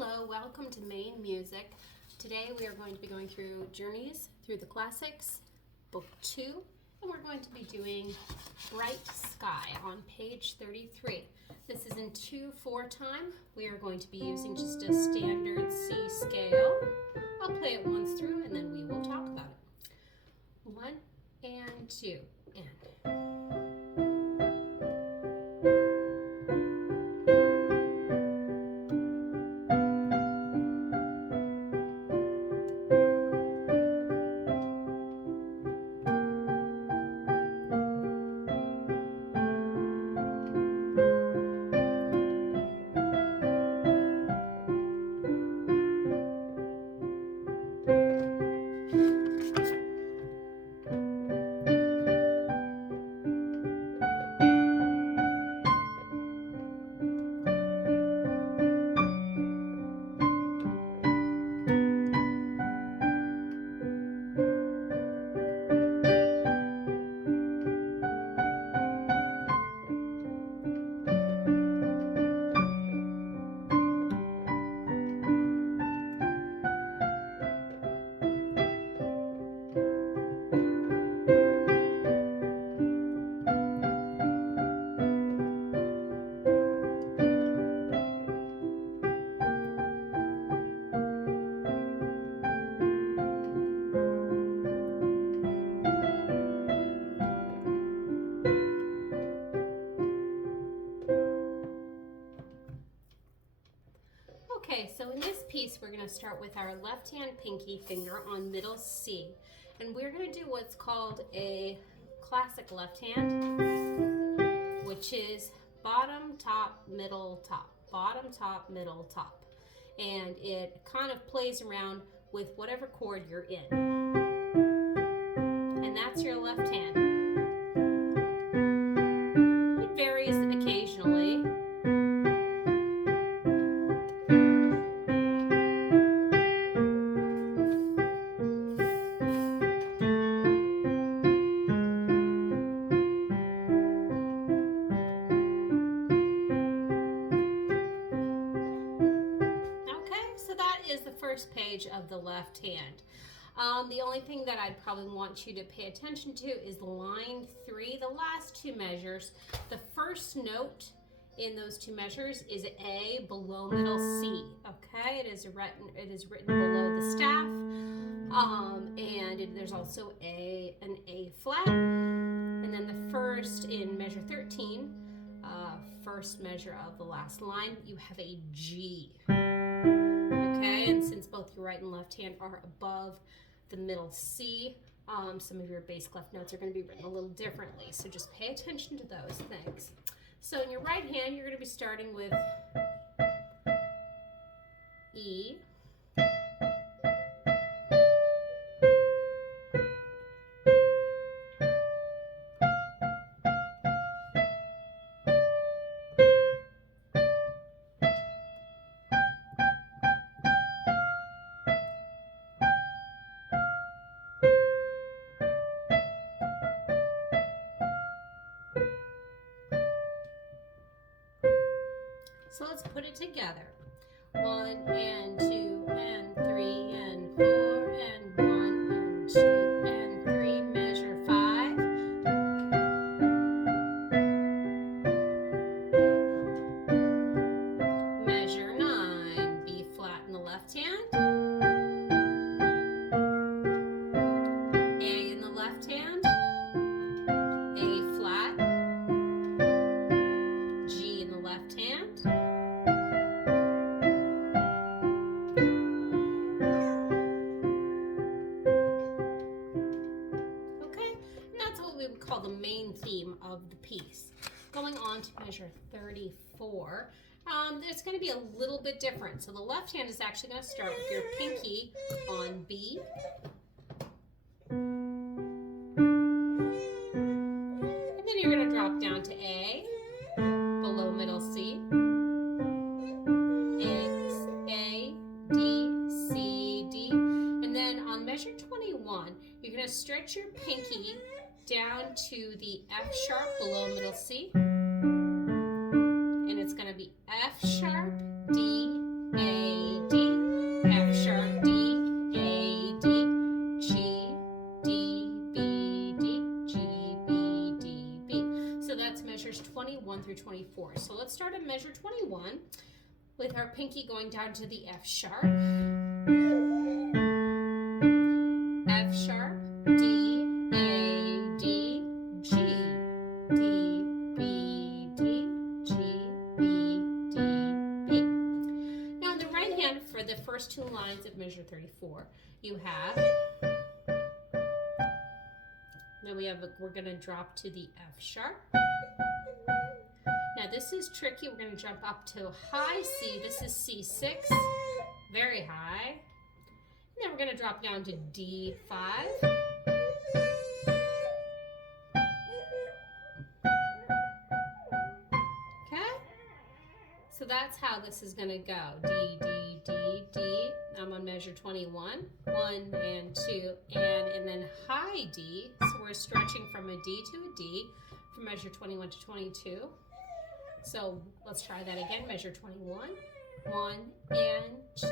Hello, welcome to Maine Music. Today we are going to be going through Journeys Through the Classics, Book 2, and we're going to be doing Bright Sky on page 33. This is in 2/4 time. We are going to be using just a standard C scale. I'll play it once through and then we will talk about it. 1 and 2 and... Okay, so in this piece, we're going to start with our left-hand pinky finger on middle C. And we're going to do what's called a classic left hand, which is bottom, top, middle, top, bottom, top, middle, top. And it kind of plays around with whatever chord you're in. And that's your left hand. It varies occasionally. Is the first page of the left hand. The only thing that I'd probably want you to pay attention to is line 3, the last two measures. The first note in those two measures is A below middle C. Okay, it is written below the staff, and there's also an A flat, and then the first in measure 13, first measure of the last line, you have a G. Okay, and since both your right and left hand are above the middle C, some of your bass clef notes are going to be written a little differently. So just pay attention to those things. So in your right hand, you're going to be starting with E. So let's put it together. 1 and 2 and 3 and 4 and 1 and 2 and 3, measure 5. Measure 9, B flat in the left hand. A in the left hand. A flat. G in the left hand. Call the main theme of the piece. Going on to measure 34, it's going to be a little bit different. So the left hand is actually going to start with your pinky on B. And then you're going to drop down to A, below middle C. A, D, C, D. And then on measure 21, you're going to stretch your pinky down to the F sharp below middle C, and it's going to be F sharp, D, A, 34. So let's start at measure 21 with our pinky going down to the F sharp. F sharp, D, A, D, G, D, B, D, G, B, D, B. Now in the right hand, for the first two lines of measure 34, you have, then we're going to drop to the F sharp. Now this is tricky. We're going to jump up to high C. This is C6, very high. And then we're going to drop down to D5. Okay? So that's how this is going to go. D, D, D, D. I'm on measure 21. 1 and 2 and then high D. So we're stretching from a D to a D from measure 21 to 22. So let's try that again. Measure 21. 1 and 2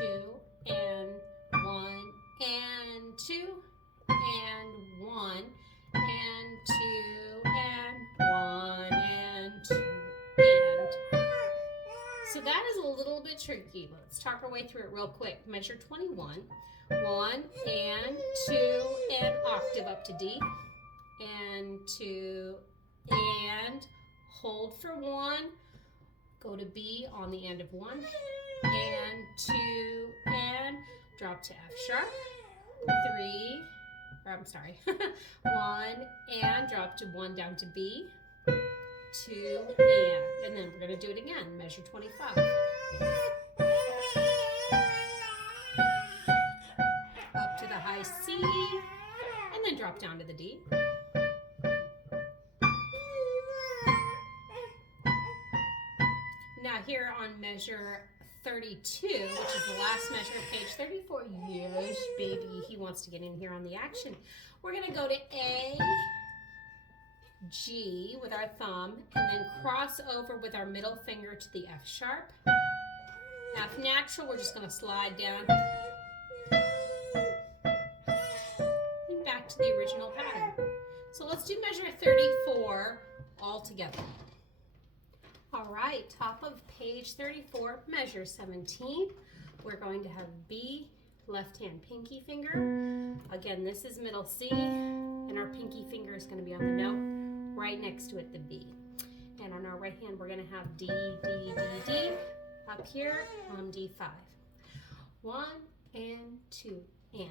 and 1 and 2 and 1 and 2 and 1 and 2 and. So that is a little bit tricky. Let's talk our way through it real quick. Measure 21. 1 and 2 and octave up to D and 2 and hold for 1. Go to B on the end of 1 and 2 and drop to F sharp. 3, or I'm sorry, 1 and drop to 1 down to B. 2 and then we're going to do it again. Measure 25. Up to the high C and then drop down to the D. Now here on measure 32, which is the last measure of page 34. Yes, baby, he wants to get in here on the action. We're going to go to A, G with our thumb, and then cross over with our middle finger to the F sharp. F natural, we're just going to slide down and back to the original pattern. So let's do measure 34 all together. All right, top of page 34, measure 17. We're going to have B, left hand pinky finger. Again, this is middle C, and our pinky finger is going to be on the note right next to it, the B. And on our right hand, we're going to have D, D, D, D. Up here on D5. 1 and 2 and.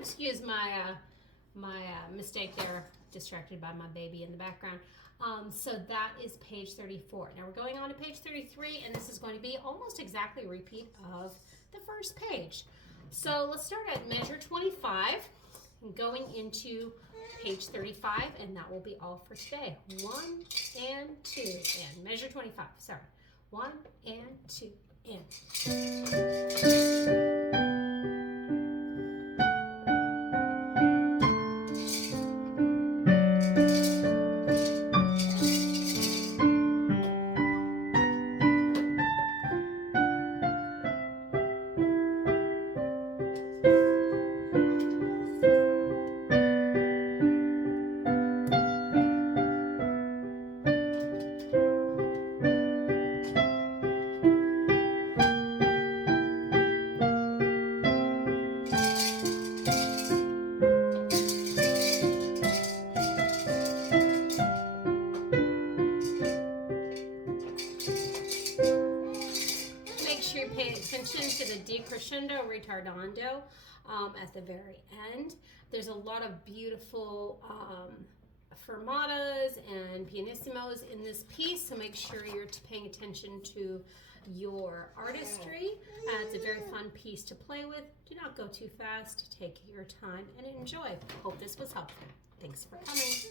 Excuse my mistake there, distracted by my baby in the background. So that is page 34. Now we're going on to page 33, and this is going to be almost exactly a repeat of the first page. So let's start at measure 25 and going into page 35, and that will be all for today. 1 and 2 and measure 25. Sorry, 1 and 2 and. Pay attention to the decrescendo ritardando at the very end. There's a lot of beautiful fermatas and pianissimos in this piece, so make sure you're paying attention to your artistry. It's a very fun fun piece to play with. Do not go too fast. Take your time and enjoy. Hope this was helpful. Thanks for coming.